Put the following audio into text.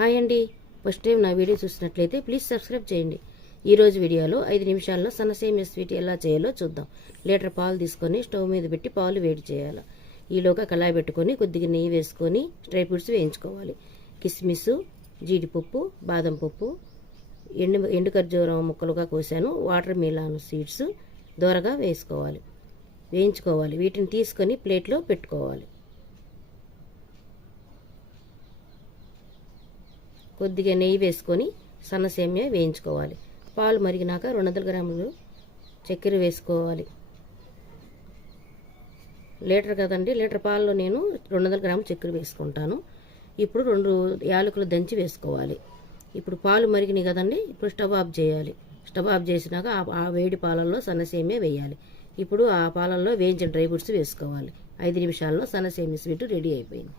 Hi అండి, first time నా video చూసినట్లయితే ప్లీజ్ సబ్స్క్రైబ్ చేయండి. ఈరోజు వీడియోలో 5 నిమిషాల్లో సన్నసేమియా స్వీట్ ఎలా చేయాలో చూద్దాం. లీటర్ పాలు తీసుకొని స్టవ్ మీద పెట్టి పాలు వేడి చేయాలి. ఈలోగా కళాయి పెట్టుకొని కొద్దిగా నెయ్యి వేసుకొని డ్రై ఫ్రూట్స్ వేయించుకోవాలి. కిస్మిస్, జీడిపప్పు, బాదం పప్పు, ఎండు ఖర్జూరం ముక్కలుగా కోసాను, వాటర్ మిలాన్ సీడ్స్ దోరగా వేయించుకోవాలి. వీటిని తీసుకొని ప్లేట్లో పెట్టుకోవాలి. కొద్దిగా నెయ్యి వేసుకొని సన్నసేమియా వేయించుకోవాలి. పాలు మరిగినాక 200 గ్రాములు చక్కెర వేసుకోవాలి. లీటర్ కదండి, లీటర్ పాలలో నేను 200 గ్రాములు చక్కెర వేసుకుంటాను. ఇప్పుడు 2 యాలకులు దంచి వేసుకోవాలి. ఇప్పుడు పాలు మరిగినాయి కదండి, ఇప్పుడు స్టవ్ ఆఫ్ చేయాలి. స్టవ్ ఆఫ్ చేసినాక ఆ వేడి పాలల్లో సన్నసేమియా వేయాలి. ఇప్పుడు ఆ పాలల్లో వేయించిన డ్రై ఫ్రూట్స్ వేసుకోవాలి. 5 నిమిషాల్లో సన్నసేమియా స్వీట్ రెడీ అయిపోయింది.